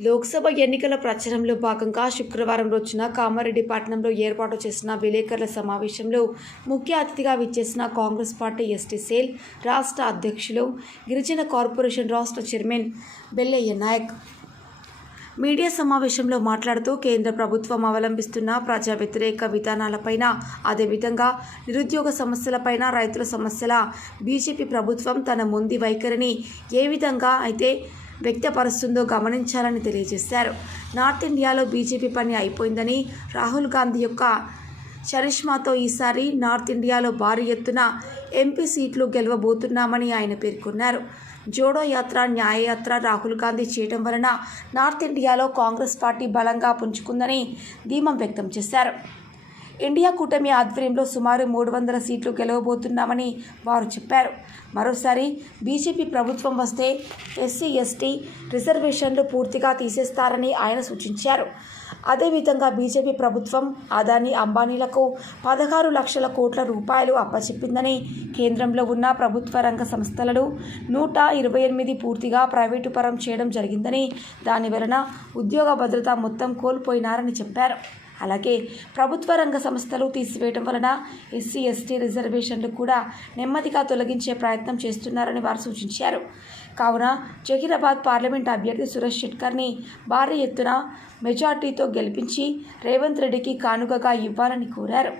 లోక్సభ ఎన్నికల ప్రచారంలో భాగంగా శుక్రవారం రోజున కామారెడ్డి పట్టణంలో ఏర్పాటు చేసిన విలేకరుల సమావేశంలో ముఖ్య అతిథిగా విచ్చేసిన కాంగ్రెస్ పార్టీ ఎస్టీ సేల్ రాష్ట్ర అధ్యక్షులు గిరిజన కార్పొరేషన్ రాష్ట్ర చైర్మన్ బెల్లయ్య నాయక్. మీడియా సమావేశంలో మాట్లాడుతూ కేంద్ర ప్రభుత్వం అవలంబిస్తున్న ప్రజా వ్యతిరేక విధానాలపైన అదేవిధంగా నిరుద్యోగ సమస్యలపైన రైతుల సమస్యల బీజేపీ ప్రభుత్వం తన ముందు వైఖరిని ఏ విధంగా అయితే వ్యక్తపరుస్తుందో గమనించాలని తెలియజేశారు. నార్త్ ఇండియాలో బీజేపీ పని అయిపోయిందని రాహుల్ గాంధీ యొక్క చరిష్మాతో ఈసారి నార్త్ ఇండియాలో భారీ ఎత్తున ఎంపీ సీట్లు గెలవబోతున్నామని ఆయన పేర్కొన్నారు. జోడో యాత్ర న్యాయయాత్ర రాహుల్ గాంధీ చేయడం వలన నార్త్ ఇండియాలో కాంగ్రెస్ పార్టీ బలంగా పుంజుకుందని ధీమం వ్యక్తం చేశారు. ఇండియా కూటమి ఆధ్వర్యంలో సుమారు మూడు వందల సీట్లు గెలవబోతున్నామని వారు చెప్పారు. మరోసారి బీజేపీ ప్రభుత్వం వస్తే ఎస్సీ ఎస్టీ రిజర్వేషన్లు పూర్తిగా తీసేస్తారని ఆయన సూచించారు. అదేవిధంగా బీజేపీ ప్రభుత్వం అదాని అంబానీలకు పదహారు లక్షల కోట్ల రూపాయలు అప్పచెప్పిందని కేంద్రంలో ఉన్న ప్రభుత్వ రంగ సంస్థలను నూట ఇరవై ఎనిమిది పూర్తిగా ప్రైవేటు పరం చేయడం జరిగిందని దాని వలన ఉద్యోగ భద్రత మొత్తం కోల్పోయినారని చెప్పారు. అలాగే ప్రభుత్వ రంగ సంస్థలు తీసివేయడం వలన ఎస్సీ ఎస్టీ రిజర్వేషన్లు కూడా నెమ్మదిగా తొలగించే ప్రయత్నం చేస్తున్నారని వారు సూచించారు. కావున జహీరాబాద్ పార్లమెంట్ అభ్యర్థి సురేష్ షెట్కర్ని భారీ ఎత్తున మెజార్టీతో గెలిపించి రేవంత్ రెడ్డికి కానుకగా ఇవ్వాలని కోరారు.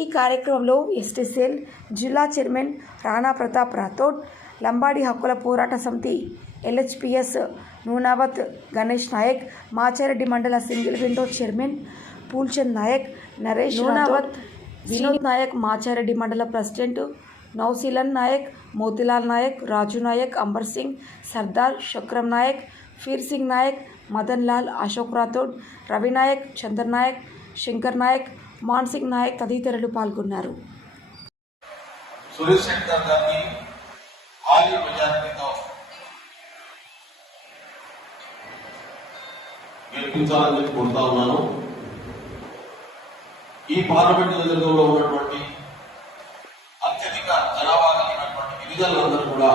ఈ కార్యక్రమంలో ఎస్టీ సెల్ జిల్లా చైర్మన్ రాణా ప్రతాప్ రాథోడ్ లంబాడి హక్కుల పోరాట సమితి LHPS Nunavath Ganesh Naik Machareddy mandal single window chairman Poolchand Naik Naresh Nunavath Vinod Naik Machareddy mandal president Naushilan Naik Motilal Naik Raju Naik Amber Singh Sardar Shakram Naik Pheer Singh Naik Madan Lal Ashok Rathod Ravi Naik Chander Naik Shankar Naik Mansingh Naik తదితరులు పాల్గొన్నారు. సురేష్ శంకర్ గారిని భారీ మెజారిటీతో గెలిపించాలని చెప్పి కోరుతా ఉన్నాను. ఈ పార్లమెంట్ నియోజకవర్గంలో ఉన్నటువంటి అత్యధిక జనాభా కలిగినటువంటి గిరిజనులందరూ కూడా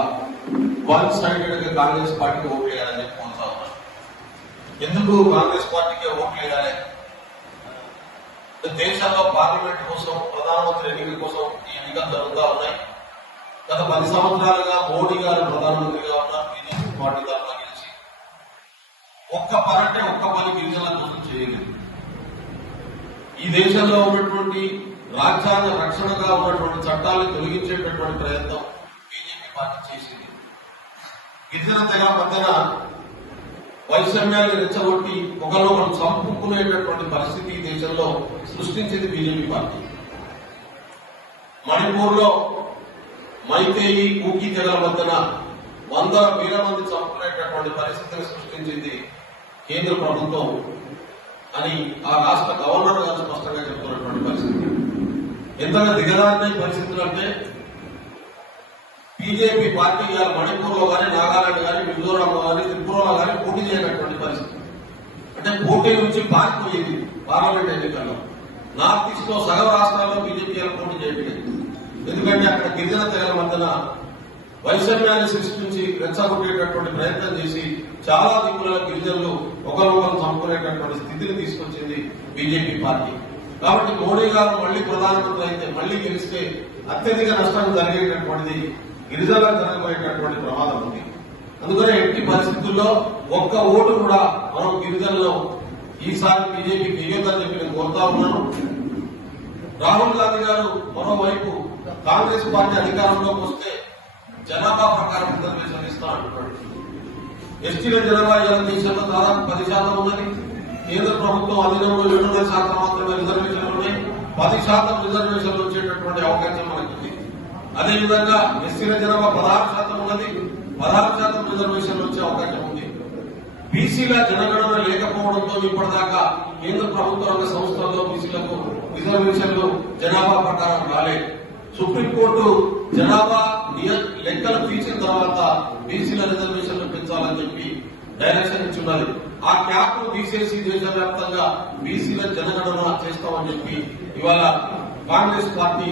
వన్ సైడెడ్గా కాంగ్రెస్ పార్టీకి ఓట్లు వేయాలని చెప్పి కోరుతా ఉన్నాను. ఎందుకు కాంగ్రెస్ పార్టీకి ఓట్లు వేయాలి? దేశంలో పార్లమెంట్ కోసం ప్రధానమంత్రి ఎన్నికల కోసం ఈ ఎన్నికలు జరుగుతూ ఉన్నాయి. గత పది సంవత్సరాలుగా మోడీ గారు ప్రధానమంత్రిగా ఉన్నారు బీజేపీ పార్టీ తరఫున గెలిచి ఒక్క పార్టీ ఒక్క పని గిరిజనుల కోసం చేయలేదు ఈ దేశంలో ఉన్నటువంటి రాజ్యాంగ రక్షణగా ఉన్నటువంటి చట్టాలను తొలగించేటటువంటి ప్రయత్నం బీజేపీ పార్టీ చేసింది. గిరిజన తెగ మధ్యన వైషమ్యాన్ని రెచ్చగొట్టి ఒకరినొకరు చంపుకునేటటువంటి పరిస్థితి ఈ దేశంలో సృష్టించింది బీజేపీ పార్టీ. మణిపూర్లో మైతేయి కూకీ తెగల మధ్యన వంద వేల మంది చంపుకునేటటువంటి పరిస్థితిని సృష్టించింది కేంద్ర ప్రభుత్వం. అని ఆ రాష్ట్ర గవర్నర్ గారు స్పష్టంగా చెప్తున్నటువంటి పరిస్థితి. ఎంతగా దిగదారిన పరిస్థితులు అంటే బీజేపీ పార్టీ ఇవాళ మణిపూర్లో కానీ నాగాలాండ్ కానీ మిజోరాంలో కానీ త్రిపురలో కానీ పోటీ చేయనటువంటి పరిస్థితి. అంటే పోటీ నుంచి పారిపోయేది పార్లమెంట్ ఎన్నికల్లో. నార్త్ ఈస్ట్లో సగం రాష్ట్రాల్లో బీజేపీ పోటీ చేయట్లేదు. ఎందుకంటే అక్కడ గిరిజన తెగల మధ్యన వైషమ్యాన్ని సృష్టించి రెచ్చగొట్టేటటువంటి ప్రయత్నం చేసి చాలా దిగుల గిరిజనులు ఒకరినొకరు చంపుకునేటటువంటి స్థితిని తీసుకొచ్చింది బీజేపీ పార్టీ. కాబట్టి మోడీ గారు మళ్ళీ ప్రధానమంత్రి అయితే మళ్ళీ గెలిస్తే అత్యధిక నష్టం జరిగేటటువంటిది గిరిజనులకు జరగబోయేటటువంటి ప్రమాదం ఉంది. అందుకనే ఎట్టి పరిస్థితుల్లో ఒక్క ఓటు కూడా మనం గిరిజనులు ఈసారి బీజేపీకి ఇవ్వద్దని చెప్పి నేను కోరుతా ఉన్నాను. రాహుల్ గాంధీ గారు మరోవైపు కాంగ్రెస్ పార్టీ అధికారంలోకి వస్తే జనాభా ప్రకారం రిజర్వేషన్ ఇస్తా అంటున్నాడు ఎస్టీల జనాభా ఇవాళ దేశంలో దాదాపు పది శాతం ఉన్నది. కేంద్ర ప్రభుత్వం అధీనంలో ఏడున్నర శాతం మాత్రమే రిజర్వేషన్లు ఉన్నాయి. పది శాతం రిజర్వేషన్లు వచ్చేటటువంటి అవకాశం మనకి ఉంది అదేవిధంగా ఎస్టీల జనాభా పదహారు శాతం ఉన్నది. పదహారు శాతం రిజర్వేషన్లు వచ్చే అవకాశం ఉంది. బీసీల జనగణన లేకపోవడంతో ఇప్పటిదాకా కేంద్ర ప్రభుత్వ రంగ సంస్థల్లో బీసీలకు రిజర్వేషన్లు జనాభా ప్రకారం రాలేదు. సుప్రీంకోర్టు జనాభా లెక్కలు తీర్చిన తర్వాత బీసీల రిజర్వేషన్లు పెంచాలని చెప్పి డైరెక్షన్ ఇచ్చున్నది ఆ క్యాప్ తీసేసి దేశవ్యాప్తంగా బీసీల జనగణన చేస్తామని చెప్పి ఇవాళ కాంగ్రెస్ పార్టీ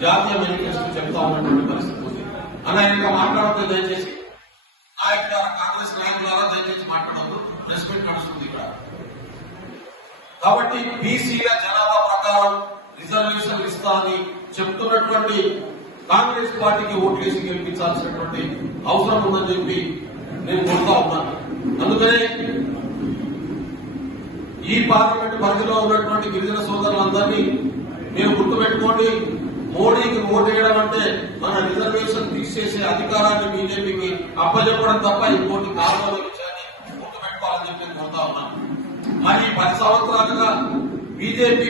జాతీయ మేనిఫెస్టో చెప్తా ఉన్నటువంటి పరిస్థితి ఉంది. అని ఆయన మాట్లాడితే దయచేసి. నాయకులారా కాంగ్రెస్ నాయకులారా దయచేసి మాట్లాడవద్దు ప్రెస్ మీట్ నడుస్తుంది ఇక్కడ. కాబట్టి బీసీల జనాభా ప్రకారం రిజర్వేషన్ ఇస్తా అని చెప్తున్నటువంటి కాంగ్రెస్ పార్టీకి ఓట్లేసి గెలిపించాల్సినటువంటి అవసరం ఉందని చెప్పి నేను కోరుతా ఉన్నాను. అందుకనే ఈ పార్లమెంట్ పరిధిలో ఉన్నటువంటి గిరిజన సోదరులందరినీ మీరు గుర్తుపెట్టుకోండి మోడీకి ఓటేయడం అంటే మన రిజర్వేషన్ తీసేసే అధికారాన్ని బీజేపీకి అప్పచెప్పడం తప్ప ఇంకోటి కారణం విషయాన్ని గుర్తుపెట్టుకోవాలని చెప్పి కోరుతా ఉన్నాను. మరి పది సంవత్సరాలుగా బీజేపీ